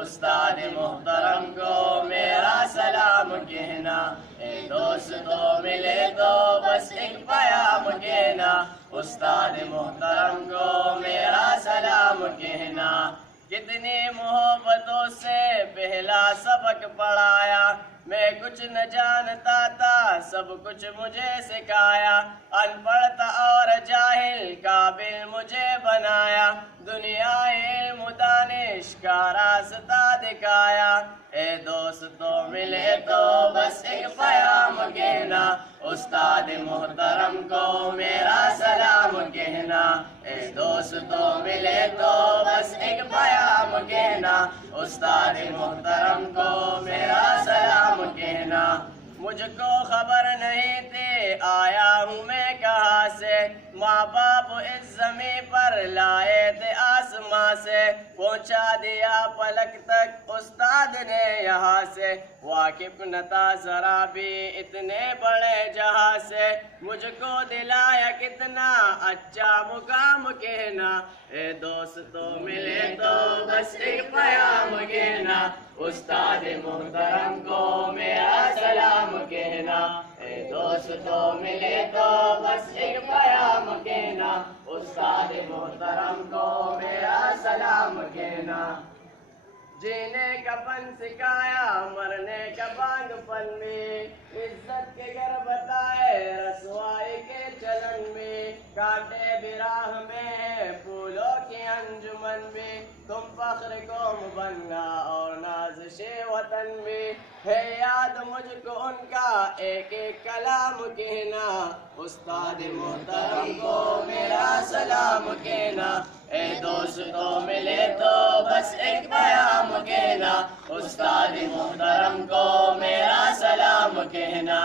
استاد محترم کو میرا سلام کہنا، اے دوستو ملے تو بس ایک پیام کہنا، استاد محترم کو میرا سلام کہنا۔ کتنی محبتوں سے پہلا سبق پڑھایا، میں کچھ نہ جانتا تھا سب کچھ مجھے سکھایا، ان پڑھ تھا اور جاہل قابل مجھے بنایا، دنیا علم و دانش کا راستہ دکھایا۔ اے دوستو ملے تو بس ایک پیام کہنا، استاد محترم کو میرا سلام کہنا، اے دوستو ملے تو بس ایک پیام کہنا، استاد محترم کو میرا سلام کہنا۔ مجھ کو خبر نہیں تھی آیا ہوں میں کہاں سے، ماں باپ اس زمین پر لائے تھے آسماں سے، پہنچا دیا پلک تک استاد نے یہاں سے، واقف نہ تھا ذرا بھی اتنے بڑے جہاں سے، مجھ کو دلایا کتنا اچھا مقام کہنا، اے دوستو ملے تو بس ایک پیام کہنا، استاد محترم کو میرا سلام کہنا، اے دوستو ملے تو بس ایک پیام کہنا، استاد محترم کو میرا سلام کہنا۔ جینے کا فن سکھایا مرنے کا بانگ پن میں، عزت کے گھر بتائے رسوائی کے چلن میں، کانٹے بھی راہ میں ہے پھولوں کی انجمن میں، تم فخر قوم بننا اور نازش وطن میں، ہے یاد مجھ کو ان کا ایک ایک کلام کہنا، استاد محترم کو میرا سلام کہنا، اے دوستو ملے تو بس ایک پیام کہنا، استاد محترم کو میرا سلام کہنا۔